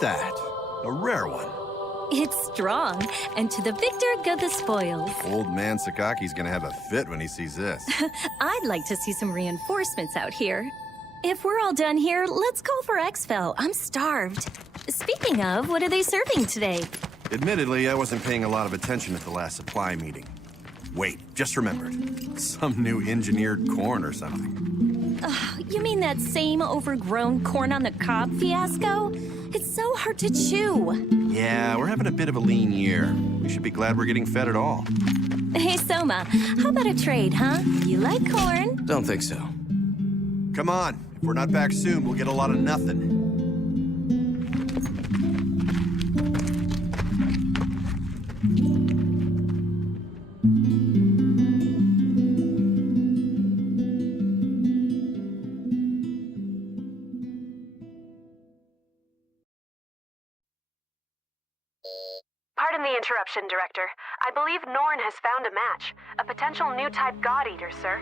that. A rare one. It's strong, and to the victor go the spoils. Old man Sakaki's gonna have a fit when he sees this. I'd like to see some reinforcements out here. If we're all done here, let's call for exfil. I'm starved. Speaking of, what are they serving today? Admittedly, I wasn't paying a lot of attention at the last supply meeting. Wait, just remembered. Some new engineered corn or something. You mean that same overgrown corn on the cob fiasco? It's so hard to chew. Yeah, we're having a bit of a lean year. We should be glad we're getting fed at all. Hey, Soma, how about a trade, huh? You like corn? Don't think so. Come on. If we're not back soon, we'll get a lot of nothing. Pardon the interruption, Director. I believe Norn has found a match. A potential new type God Eater, sir.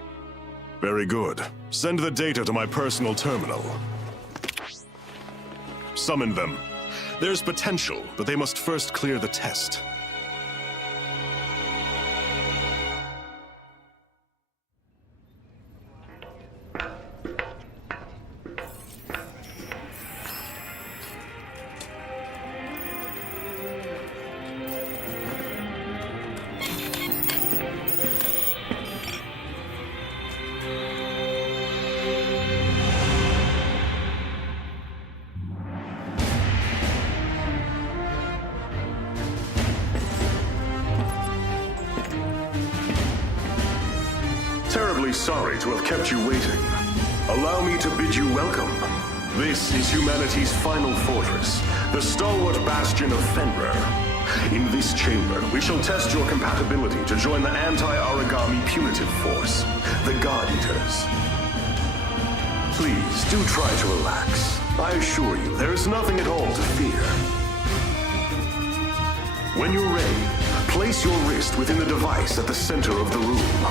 Very good. Send the data to my personal terminal. Summon them. There's potential, but they must first clear the test. Terribly sorry to have kept you waiting. Allow me to bid you welcome. This is humanity's final fortress, the stalwart bastion of Fenrir. In this chamber, we shall test your compatibility to join the anti-origami punitive force, the God Eaters. Please, do try to relax. I assure you, there is nothing at all to fear. When you're ready, place your wrist within the device at the center of the room.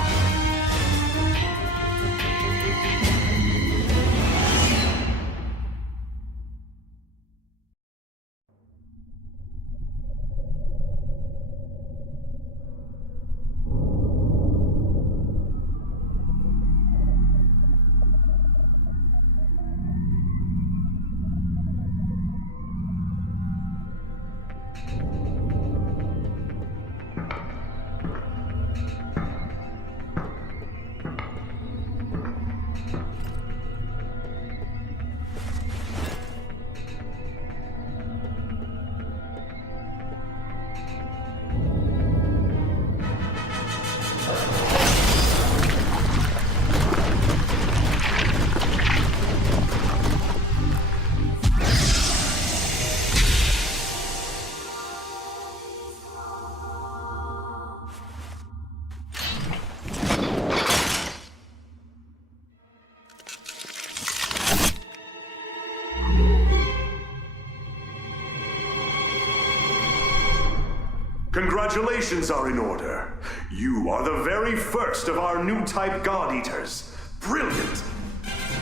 Congratulations are in order. You are the very first of our new type God Eaters. Brilliant!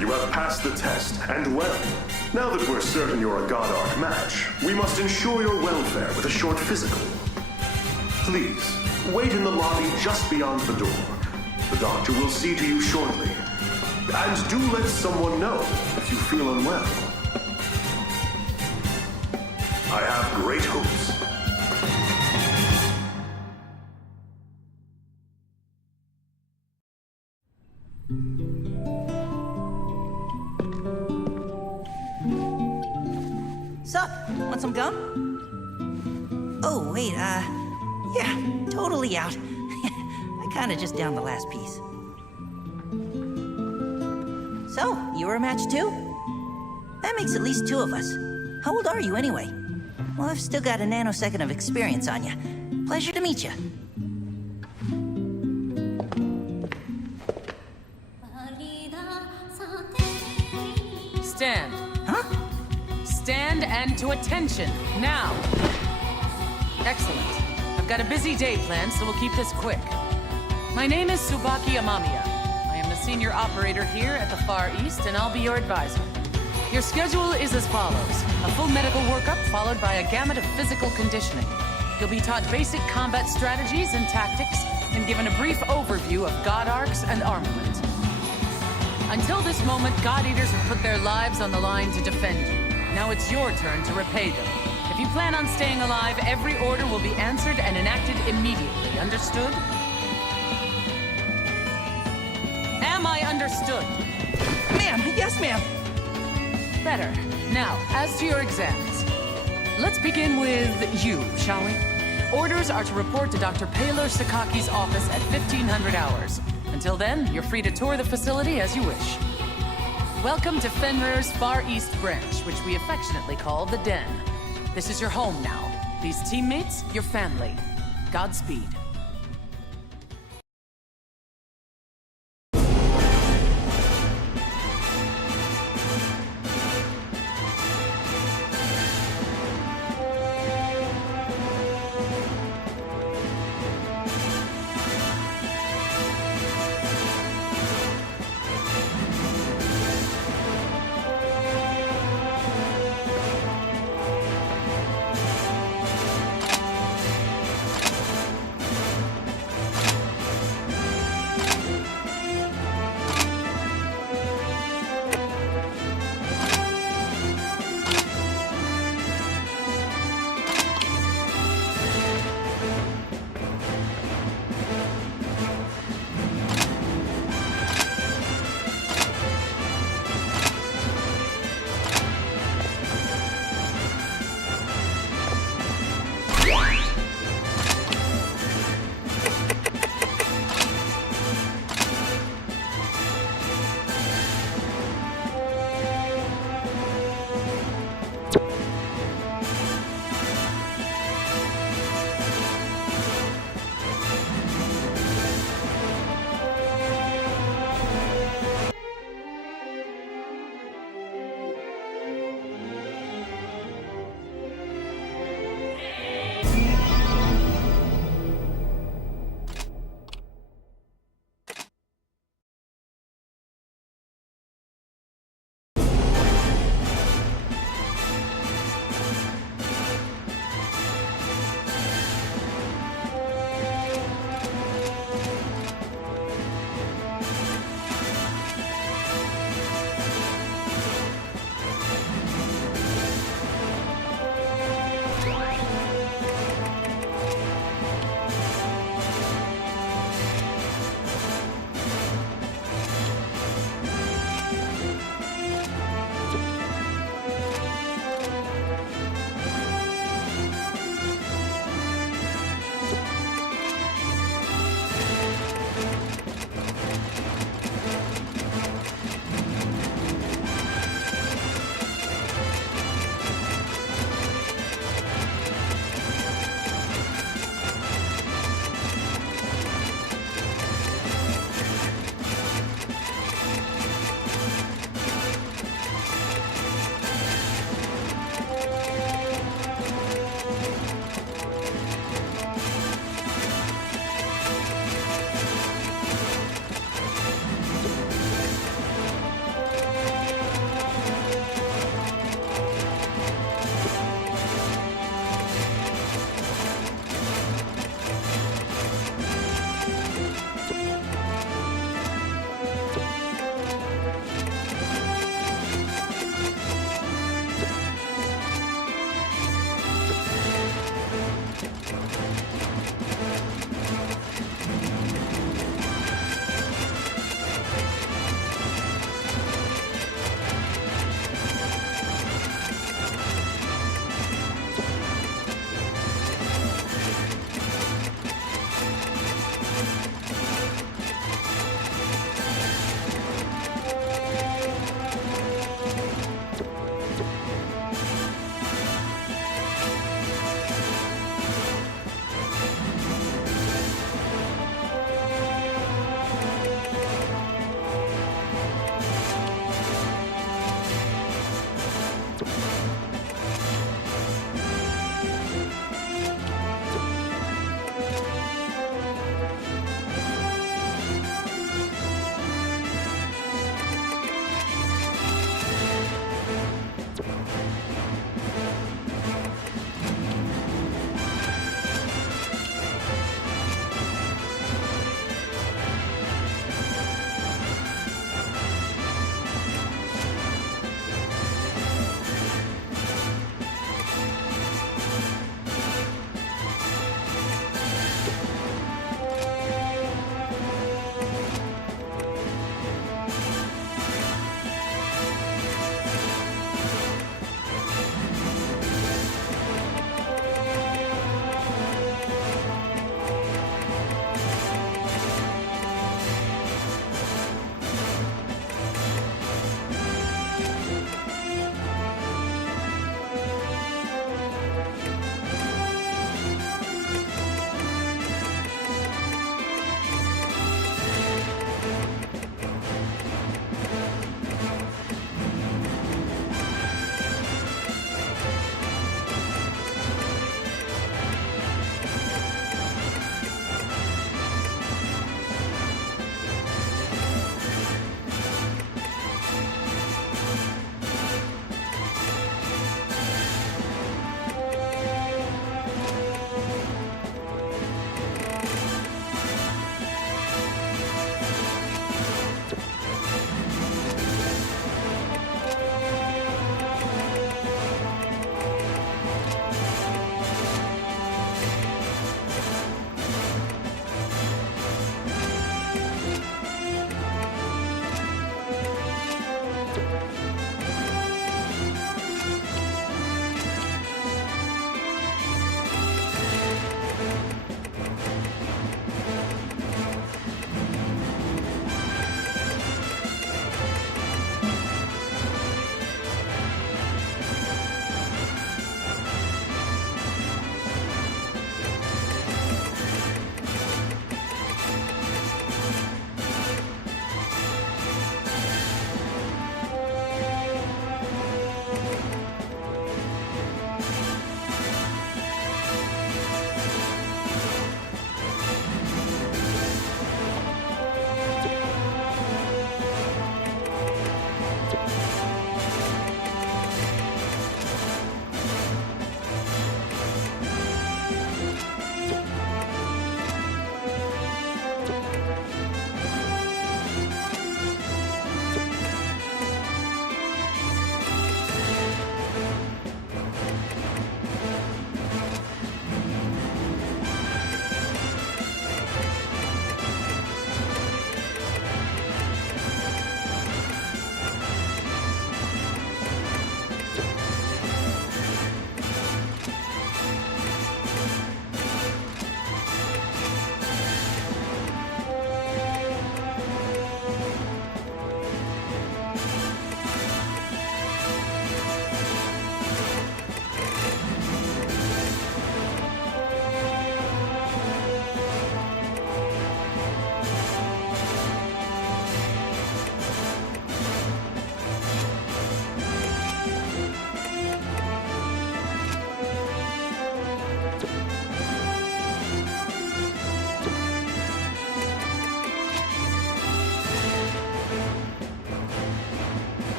You have passed the test, and well. Now that we're certain you're a God Arc match, we must ensure your welfare with a short physical. Please, wait in the lobby just beyond the door. The doctor will see to you shortly. And do let someone know if you feel unwell. I have great hopes. Sup? Want some gum? Oh, wait, yeah, totally out. I kinda just downed the last piece. So, you were a match too? That makes at least two of us. How old are you anyway? Well, I've still got a nanosecond of experience on you. Pleasure to meet you. Stand. Huh? Stand and to attention, now. Excellent. I've got a busy day planned, so we'll keep this quick. My name is Tsubaki Amamiya. I am the senior operator here at the Far East, and I'll be your advisor. Your schedule is as follows. A full medical workup followed by a gamut of physical conditioning. You'll be taught basic combat strategies and tactics and given a brief overview of God arcs and armament. Until this moment, God Eaters have put their lives on the line to defend you. Now it's your turn to repay them. If you plan on staying alive, every order will be answered and enacted immediately. Understood? Am I understood? Ma'am, yes, ma'am. Better. Now, as to your exams. Let's begin with you, shall we? Orders are to report to Dr. Paylor Sakaki's office at 1500 hours. Until then, you're free to tour the facility as you wish. Welcome to Fenrir's Far East Branch, which we affectionately call the Den. This is your home now. These teammates, your family. Godspeed.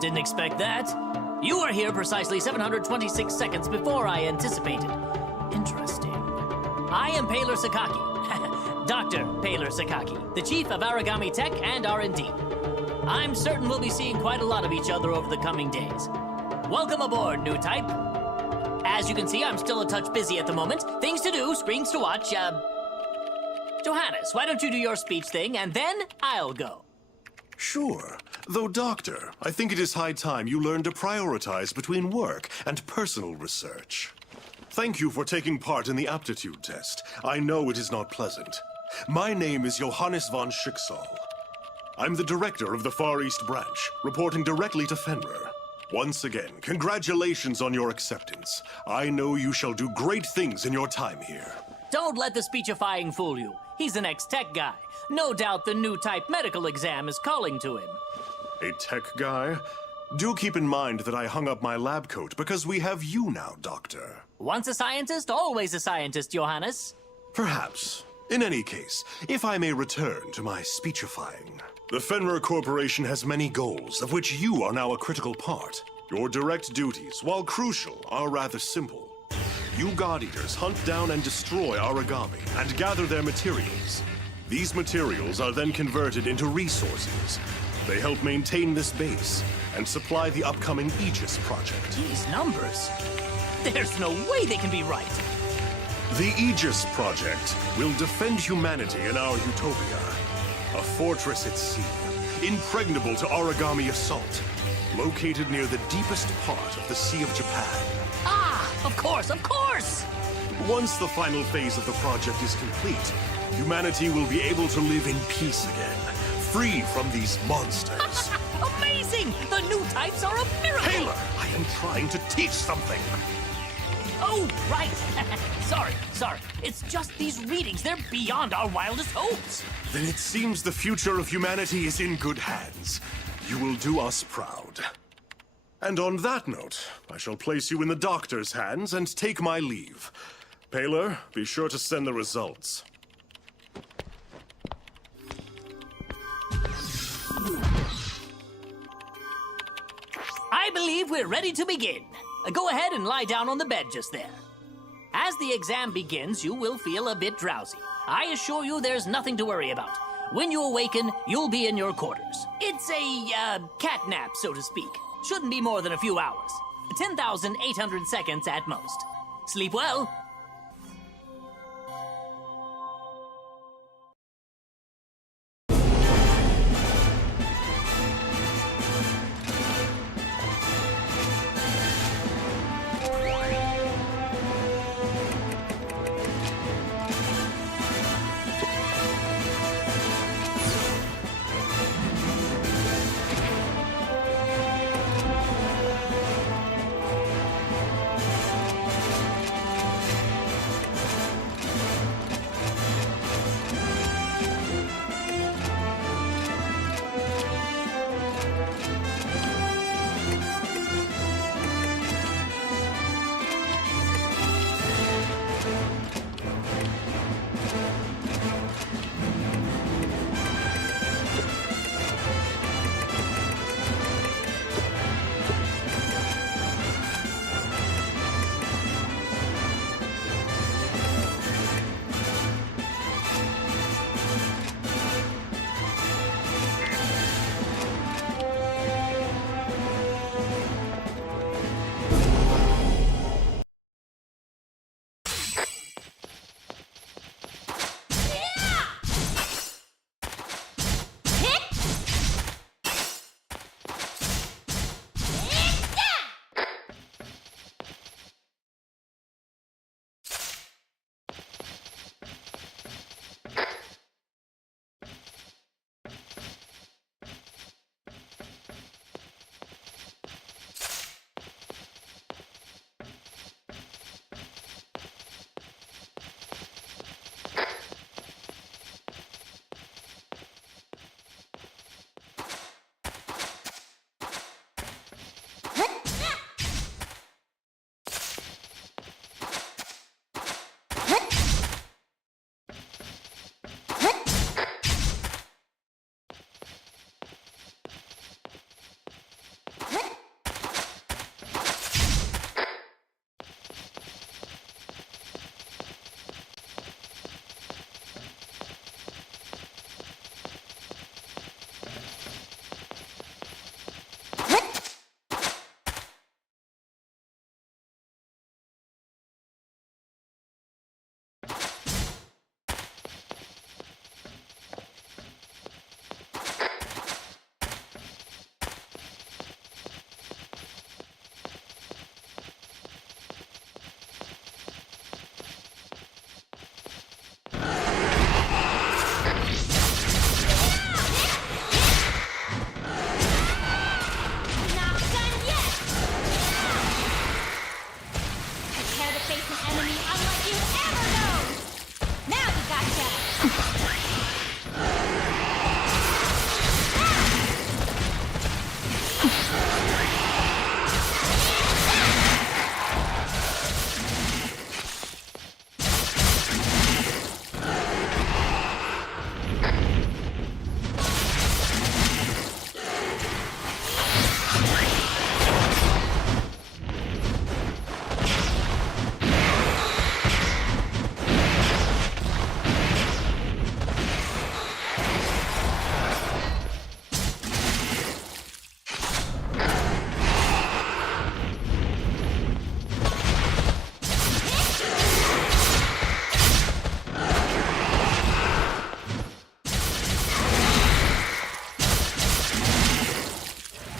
Didn't expect that. You are here precisely 726 seconds before I anticipated. Interesting. I am Paler Sakaki. Dr. Paler Sakaki, the chief of Origami Tech and R&D. I'm certain we'll be seeing quite a lot of each other over the coming days. Welcome aboard, new type. As you can see, I'm still a touch busy at the moment. Things to do, screens to watch, Johannes, why don't you do your speech thing, and then I'll go. Sure. Though, Doctor, I think it is high time you learn to prioritize between work and personal research. Thank you for taking part in the aptitude test. I know it is not pleasant. My name is Johannes von Schicksal. I'm the director of the Far East Branch, reporting directly to Fenrir. Once again, congratulations on your acceptance. I know you shall do great things in your time here. Don't let the speechifying fool you. He's an ex-tech guy. No doubt the new type medical exam is calling to him. A tech guy? Do keep in mind that I hung up my lab coat because we have you now, Doctor. Once a scientist, always a scientist, Johannes. Perhaps. In any case, if I may return to my speechifying. The Fenrir Corporation has many goals, of which you are now a critical part. Your direct duties, while crucial, are rather simple. You God Eaters hunt down and destroy origami and gather their materials. These materials are then converted into resources. They help maintain this base and supply the upcoming Aegis project. These numbers. There's no way they can be right. The Aegis project will defend humanity in our utopia. A fortress at sea, impregnable to origami assault, located near the deepest part of the Sea of Japan. Ah, of course, of course! Once the final phase of the project is complete, humanity will be able to live in peace again, free from these monsters. Amazing! The new types are a miracle! Taylor, I am trying to teach something. Oh, right. Sorry. It's just these readings. They're beyond our wildest hopes. Then it seems the future of humanity is in good hands. You will do us proud. And on that note, I shall place you in the doctor's hands and take my leave. Paler, be sure to send the results. I believe we're ready to begin. Go ahead and lie down on the bed just there. As the exam begins, you will feel a bit drowsy. I assure you there's nothing to worry about. When you awaken, you'll be in your quarters. It's a, cat nap, so to speak. Shouldn't be more than a few hours. 10,800 seconds at most. Sleep well.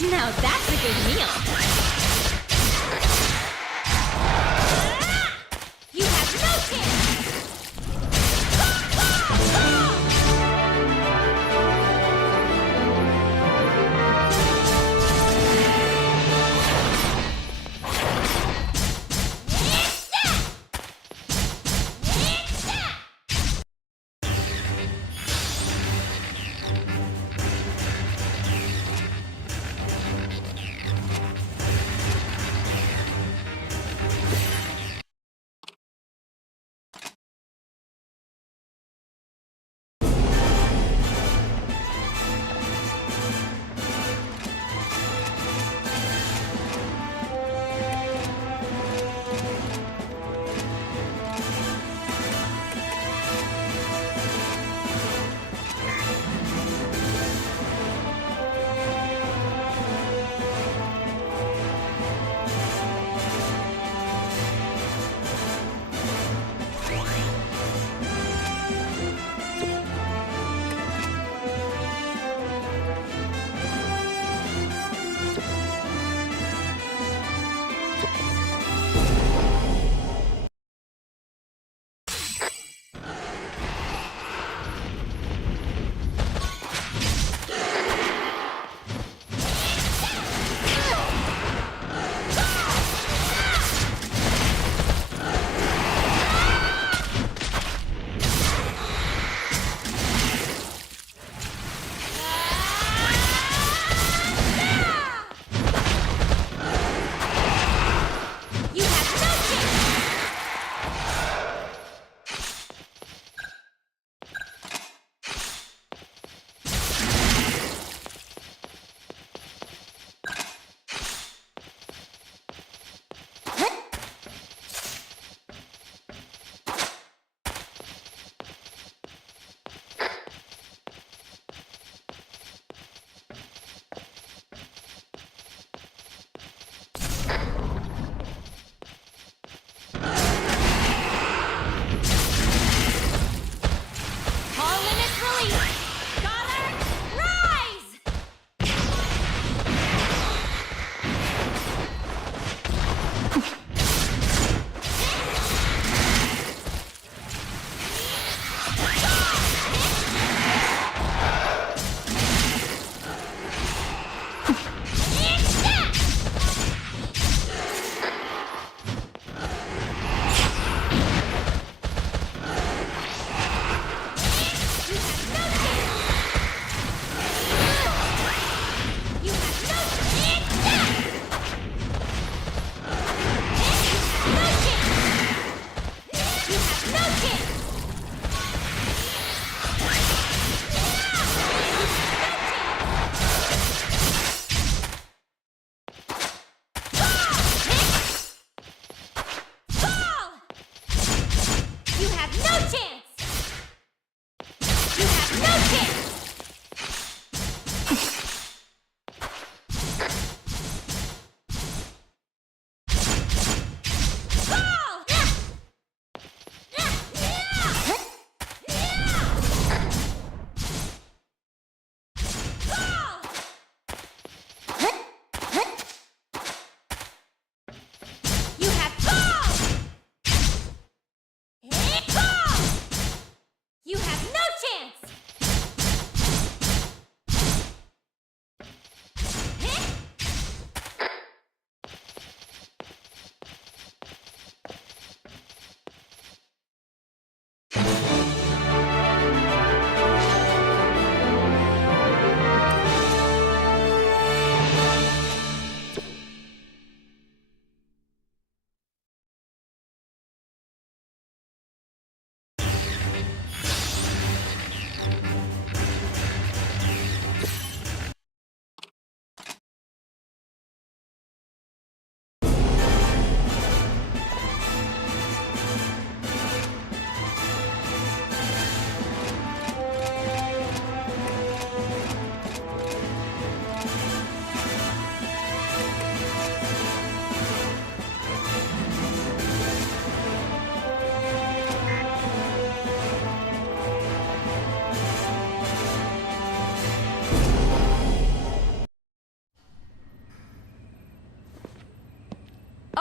Now that's a good meal. You have no chance! No chance!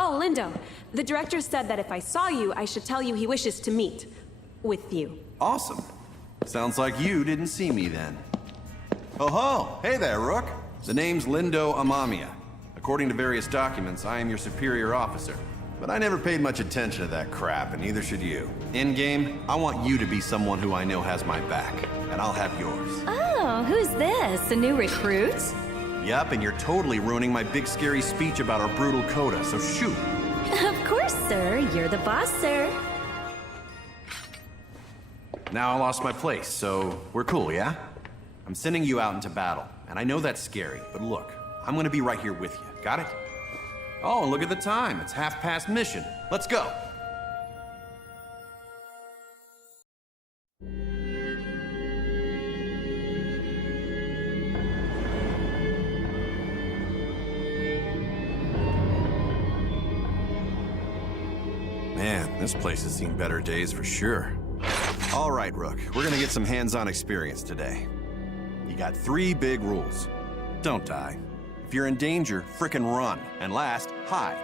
Oh, Lindo. The director said that if I saw you, I should tell you he wishes to meet with you. Awesome. Sounds like you didn't see me then. Oh ho! Hey there, Rook. The name's Lindo Amamiya. According to various documents, I am your superior officer. But I never paid much attention to that crap, and neither should you. In-game, I want you to be someone who I know has my back, and I'll have yours. Oh, who's this? A new recruit? Yup, and you're totally ruining my big scary speech about our brutal coda, so shoot. Of course, sir. You're the boss, sir. Now I lost my place, so we're cool, yeah? I'm sending you out into battle, and I know that's scary, but look, I'm gonna be right here with you. Got it? Oh, and look at the time. It's half past mission. Let's go. Man, this place has seen better days for sure. All right, Rook, we're gonna get some hands-on experience today. You got 3 big rules. Don't die. If you're in danger, frickin' run. And last, hide.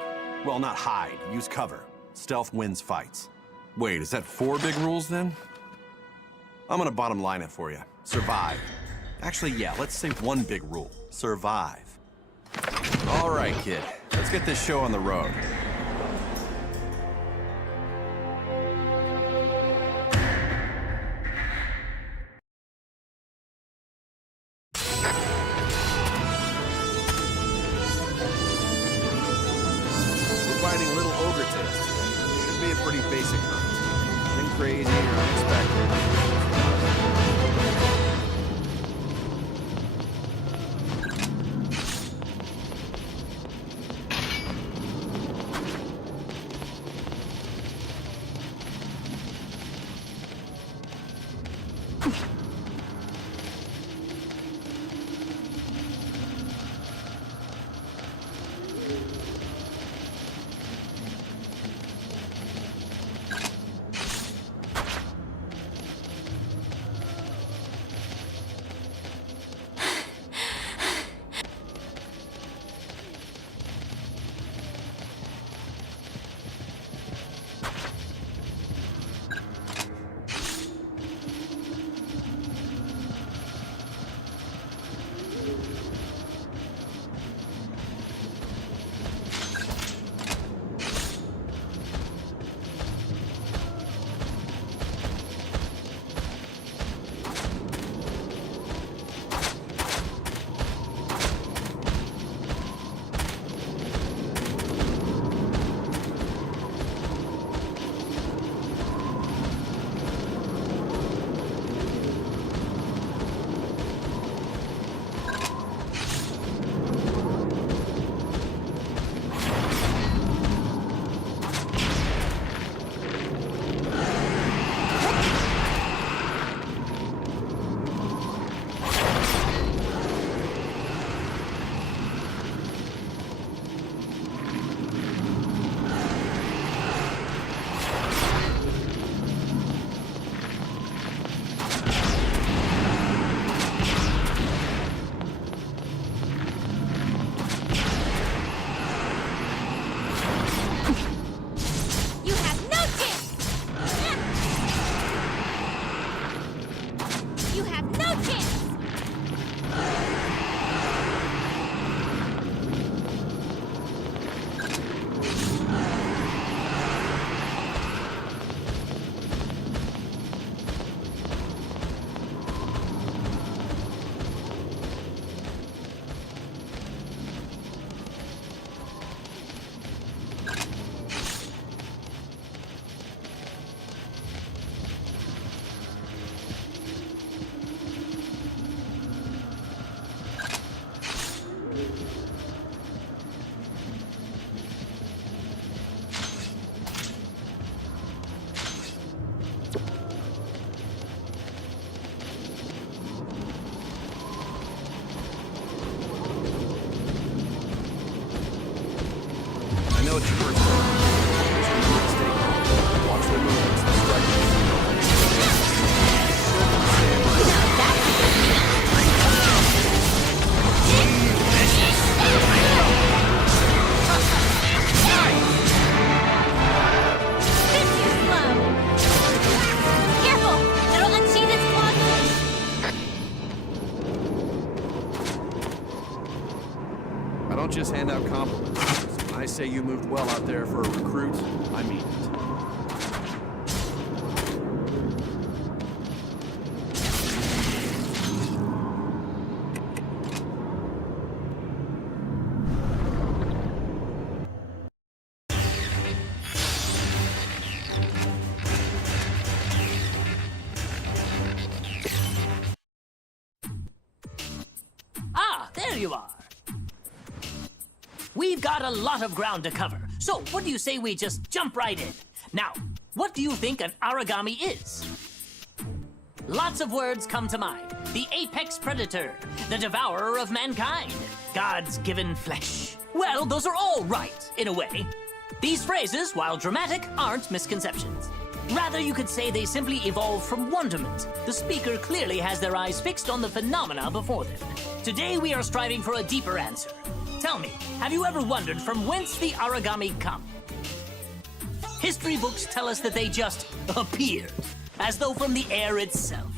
Well, not hide, use cover. Stealth wins fights. Wait, is that 4 big rules then? I'm gonna bottom line it for you. Survive. Actually, yeah, let's say 1 big rule. Survive. All right, kid. Let's get this show on the road. Fighting little ogre tails today. Should be a pretty basic hunt. Nothing crazy or unexpected. don't just hand out compliments. When I say you moved well out there for a recruit, I mean it. Ah, there you are. We've got a lot of ground to cover, so what do you say we just jump right in? Now, what do you think an origami is? Lots of words come to mind. The apex predator, the devourer of mankind, God's given flesh. Well, those are all right, in a way. These phrases, while dramatic, aren't misconceptions. Rather, you could say they simply evolved from wonderment. The speaker clearly has their eyes fixed on the phenomena before them. Today, we are striving for a deeper answer. Tell me, have you ever wondered from whence the origami come? History books tell us that they just appeared, as though from the air itself.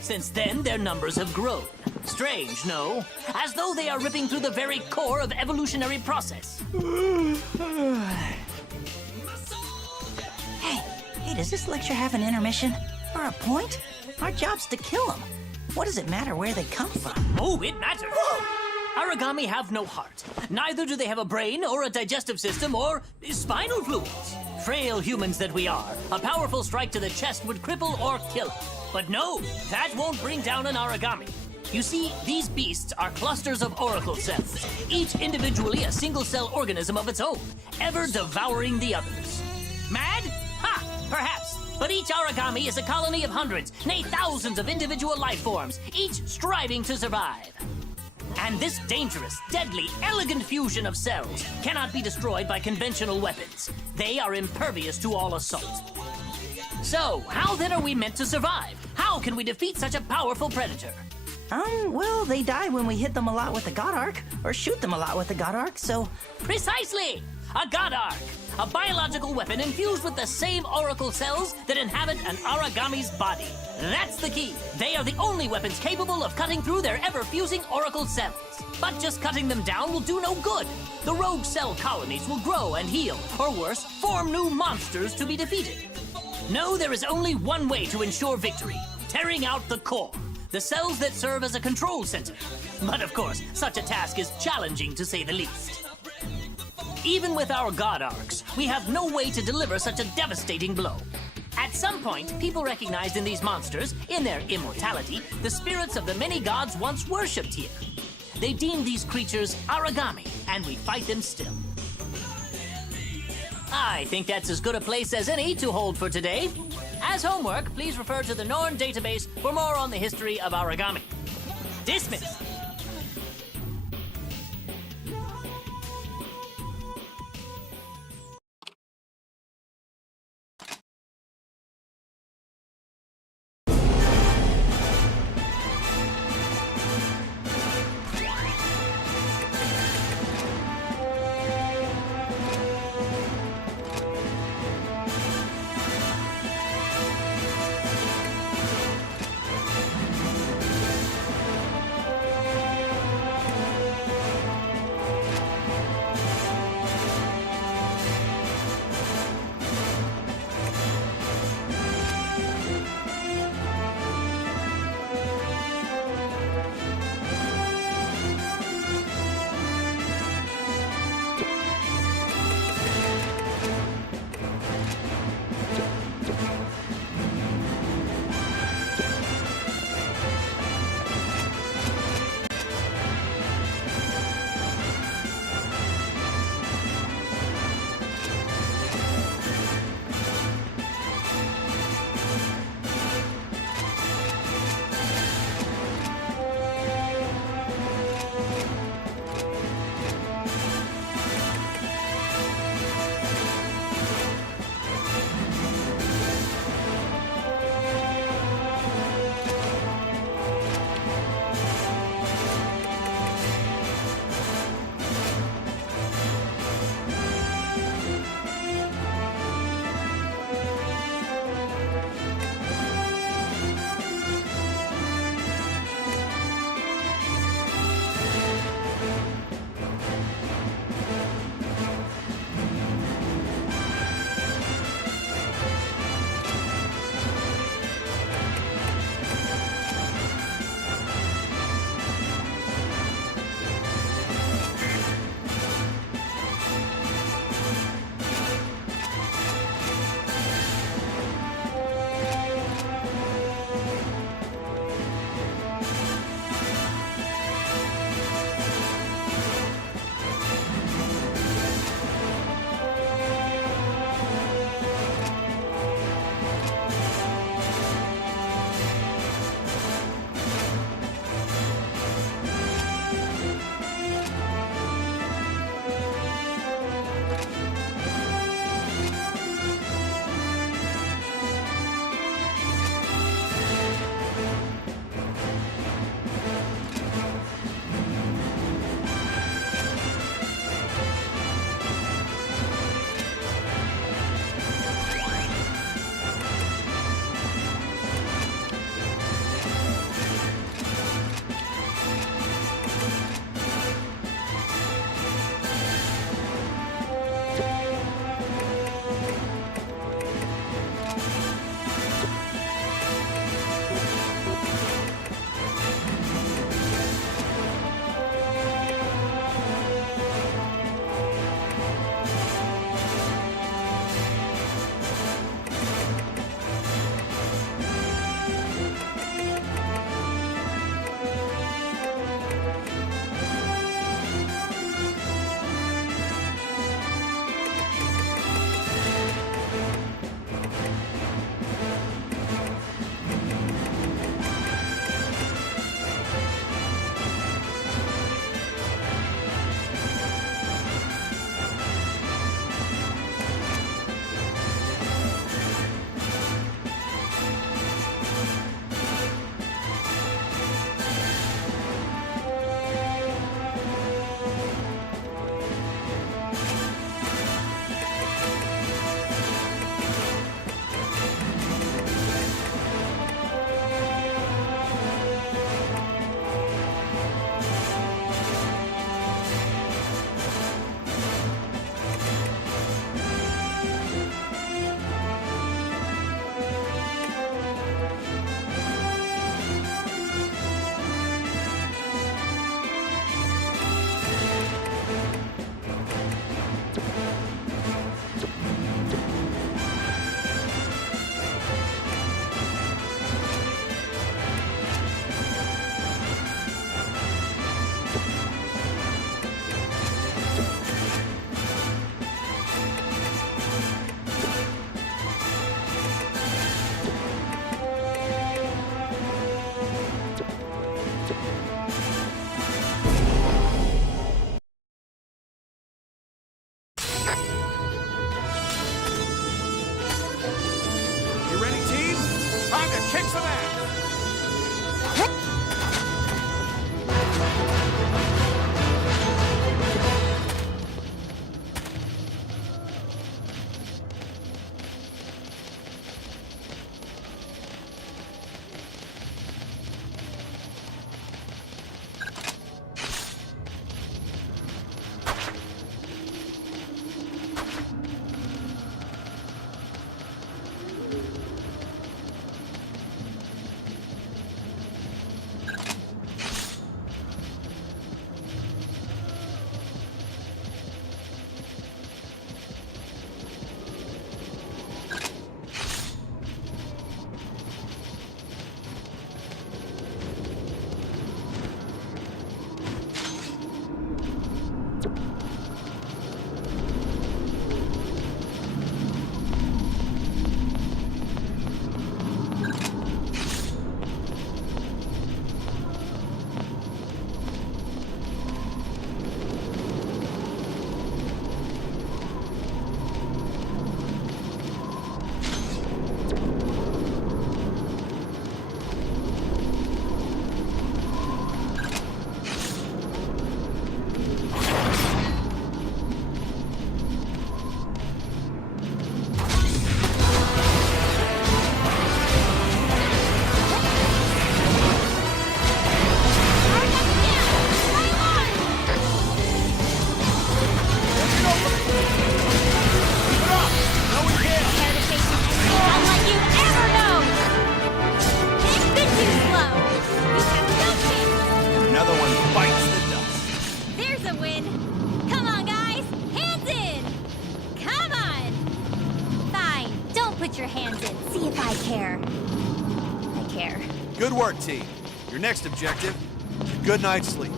Since then, their numbers have grown. Strange, no? As though they are ripping through the very core of evolutionary process. Hey, does this lecture have an intermission? Or a point? Our job's to kill them. What does it matter where they come from? Oh, it matters. Origami have no heart. Neither do they have a brain or a digestive system or spinal fluids. Frail humans that we are, a powerful strike to the chest would cripple or kill us. But no, that won't bring down an origami. You see, these beasts are clusters of auricle cells, each individually a single-cell organism of its own, ever devouring the others. Mad? Ha! Perhaps. But each origami is a colony of hundreds, nay thousands of individual life forms, each striving to survive. And this dangerous, deadly, elegant fusion of cells cannot be destroyed by conventional weapons. They are impervious to all assault. So, how then are we meant to survive? How can we defeat such a powerful predator? Well, they die when we hit them a lot with the God Arc, or shoot them a lot with the God Arc, so... Precisely! A God Arc! A biological weapon infused with the same auricle cells that inhabit an origami's body. That's the key. They are the only weapons capable of cutting through their ever-fusing auricle cells. But just cutting them down will do no good. The rogue cell colonies will grow and heal, or worse, form new monsters to be defeated. No, there is only one way to ensure victory. Tearing out the core. The cells that serve as a control center. But of course, such a task is challenging to say the least. Even with our God Arcs, we have no way to deliver such a devastating blow. At some point, people recognized in these monsters, in their immortality, the spirits of the many gods once worshipped here. They deemed these creatures origami, and we fight them still. I think that's as good a place as any to hold for today. As homework, please refer to the Norn database for more on the history of origami. Dismissed. work, team. Your next objective, good night's sleep.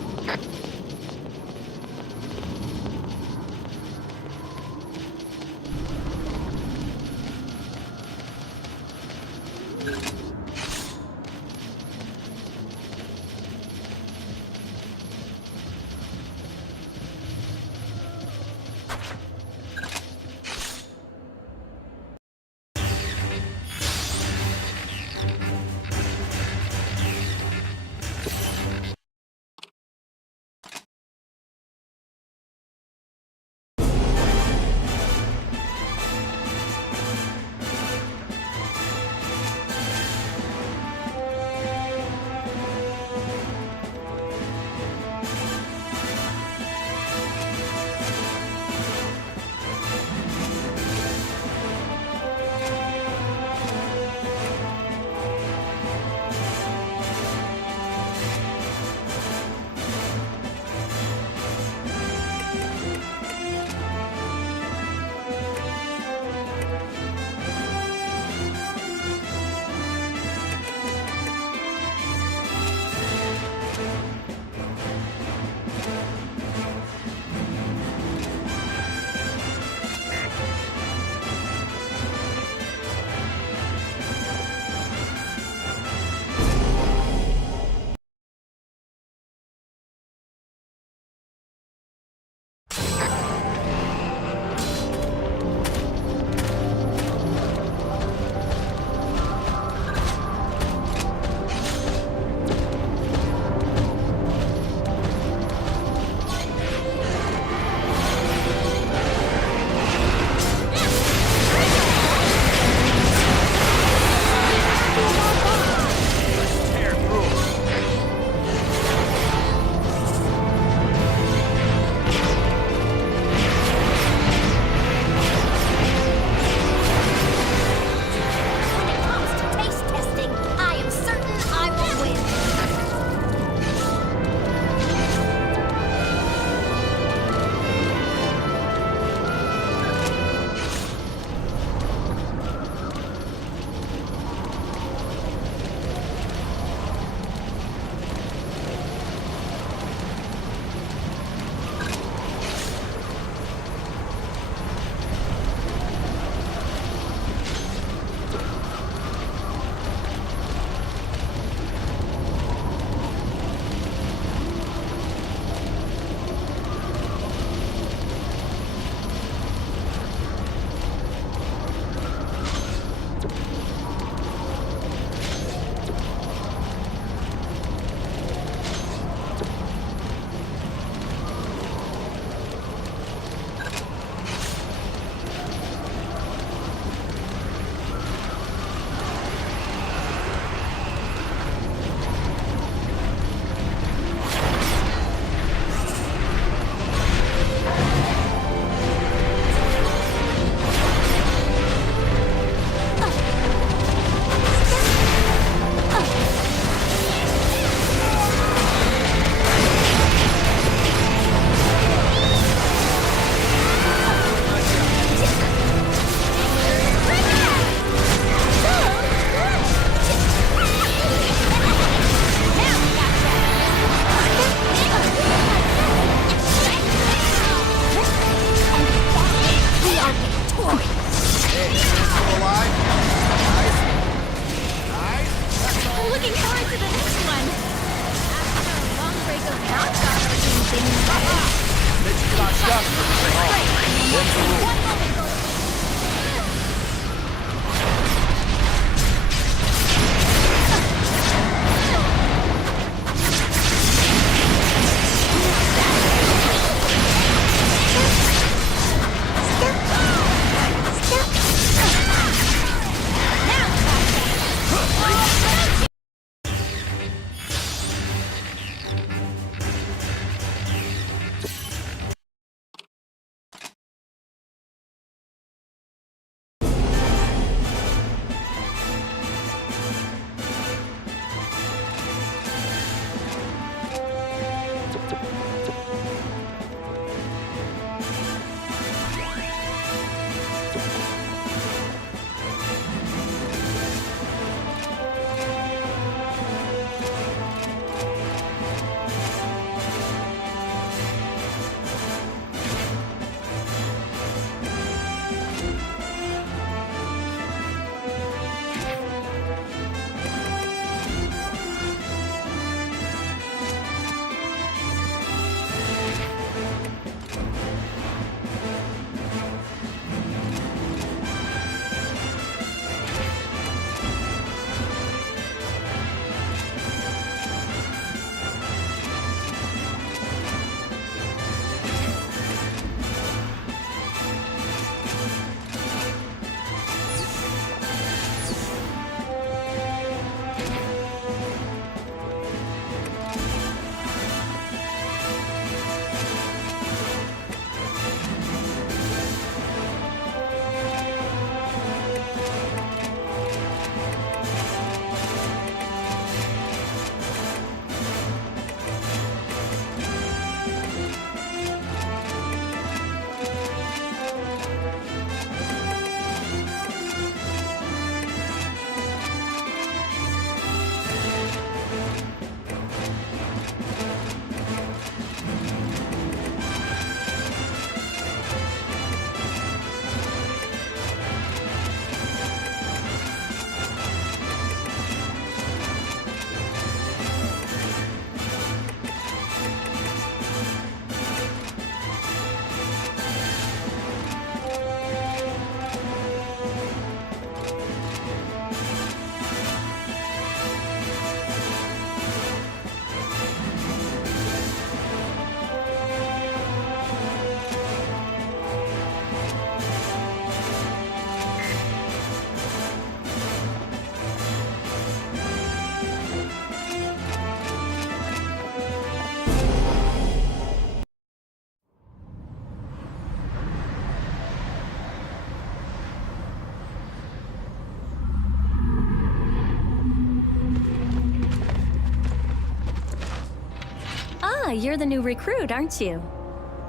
Ah, you're the new recruit, aren't you?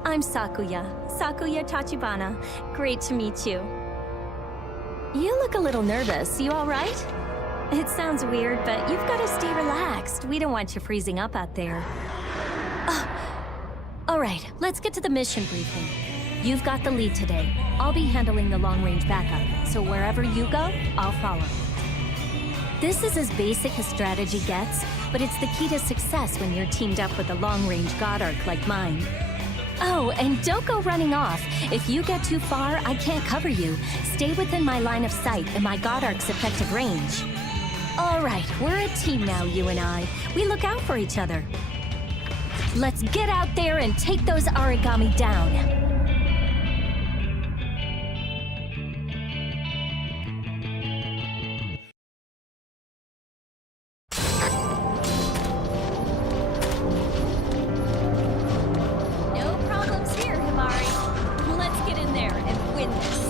I'm Sakuya. Sakuya Tachibana. Great to meet you. You look a little nervous. You all right? It sounds weird, but you've got to stay relaxed. We don't want you freezing up out there. All right, let's get to the mission briefing. You've got the lead today. I'll be handling the long-range backup, so wherever you go, I'll follow. This is as basic a strategy gets, but it's the key to success when you're teamed up with a long-range God Arc like mine. Oh, and don't go running off. If you get too far, I can't cover you. Stay within my line of sight and my God Arc's effective range. All right, we're a team now, you and I. We look out for each other. Let's get out there and take those origami down. No problems here, Himari. Let's get in there and win this.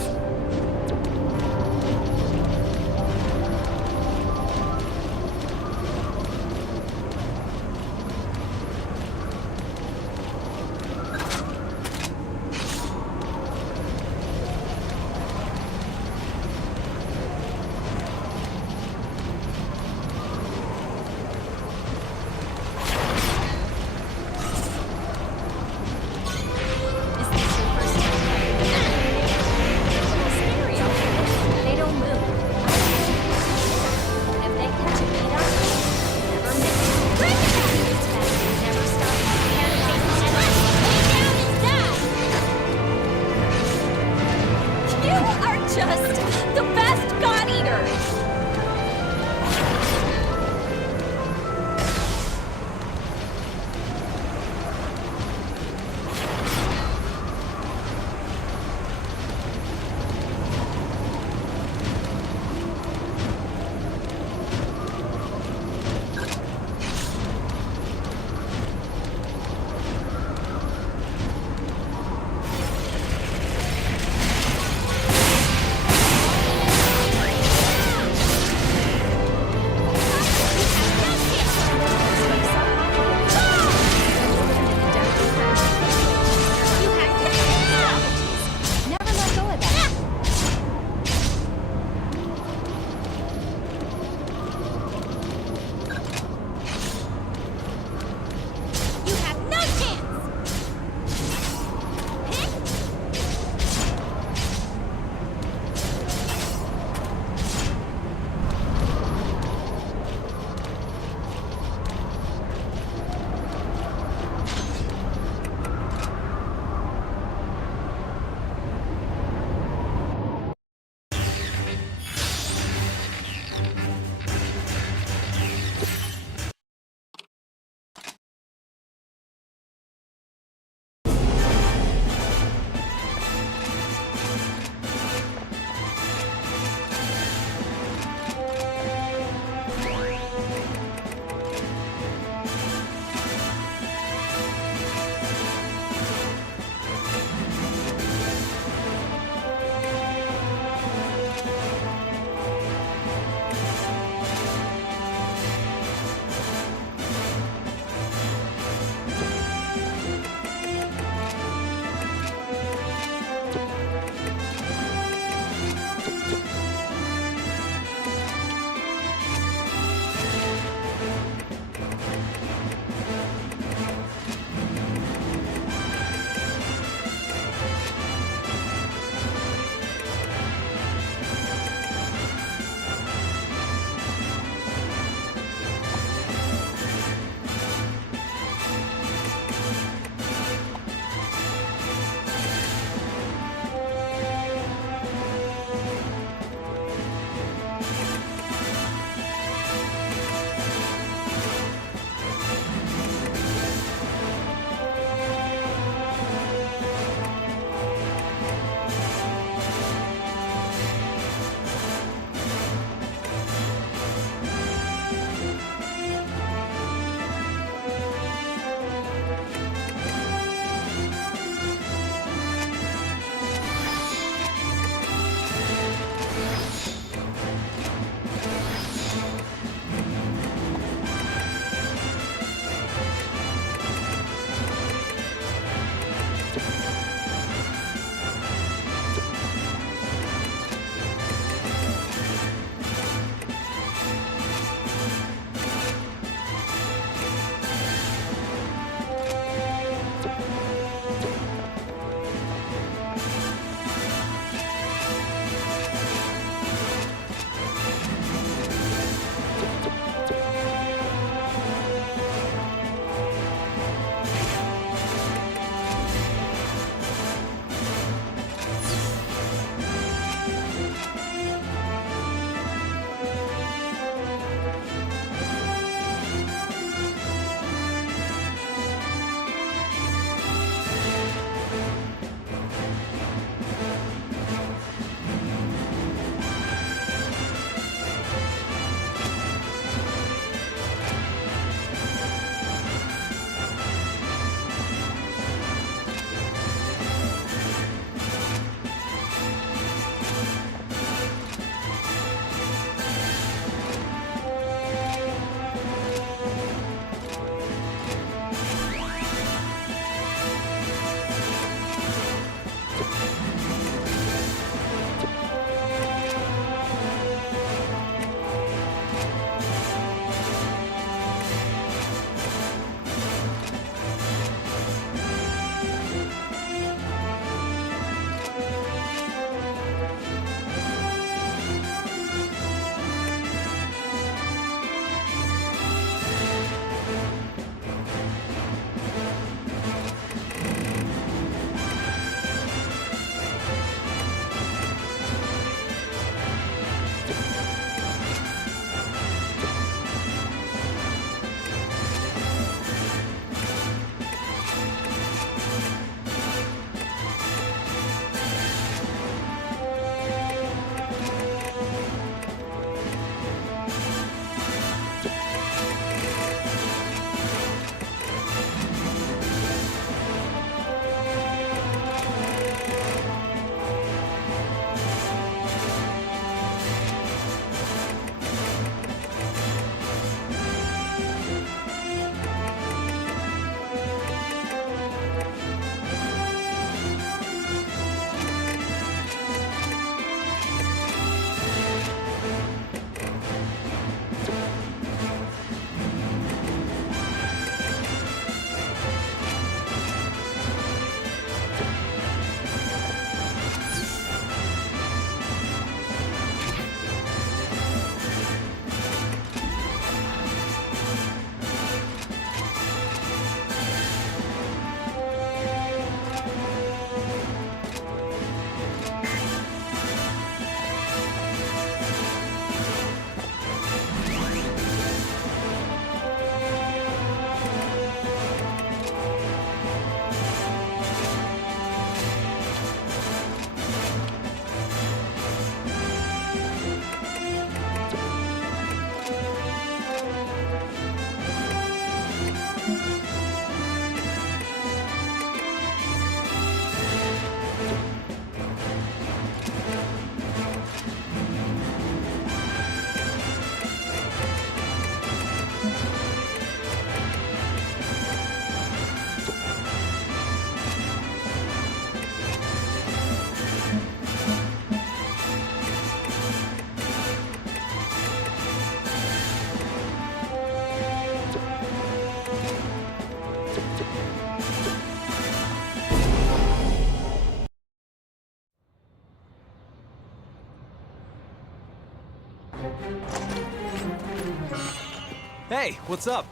Hey, what's up?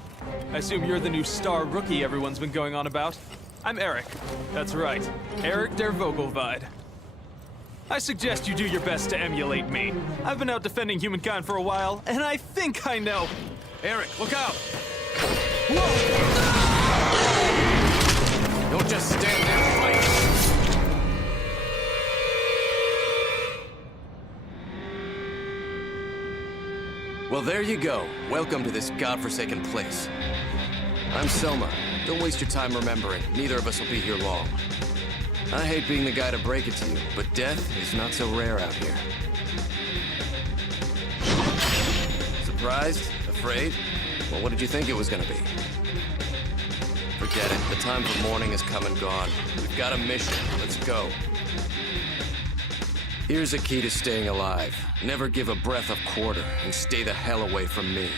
I assume you're the new star rookie everyone's been going on about. I'm Eric. That's right, Eric der Vogelweide. I suggest you do your best to emulate me. I've been out defending humankind for a while, and I think I know. Eric, look out! Whoa! Don't just stand there and fight! Well, there you go. Welcome to this godforsaken place. I'm Selma. Don't waste your time remembering. Neither of us will be here long. I hate being the guy to break it to you, but death is not so rare out here. Surprised? Afraid? Well, what did you think it was gonna be? Forget it. The time for mourning has come and gone. We've got a mission. Let's go. Here's a key to staying alive. Never give a breath a quarter, and stay the hell away from me.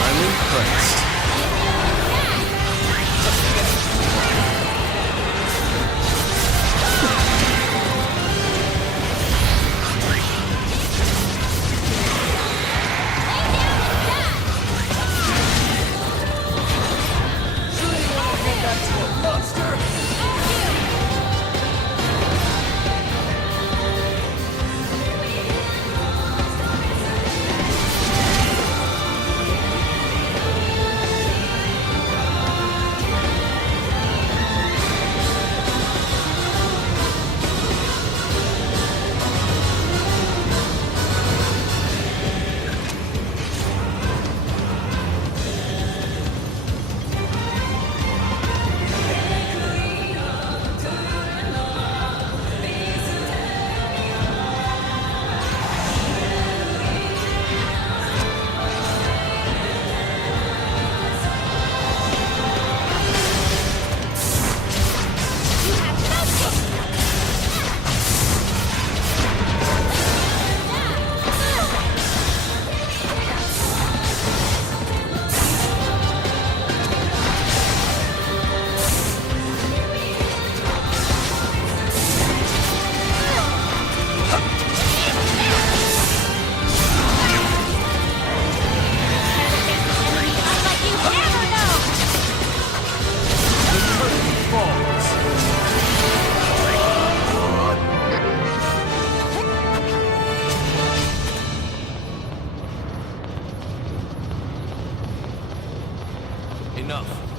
I'm impressed. Enough.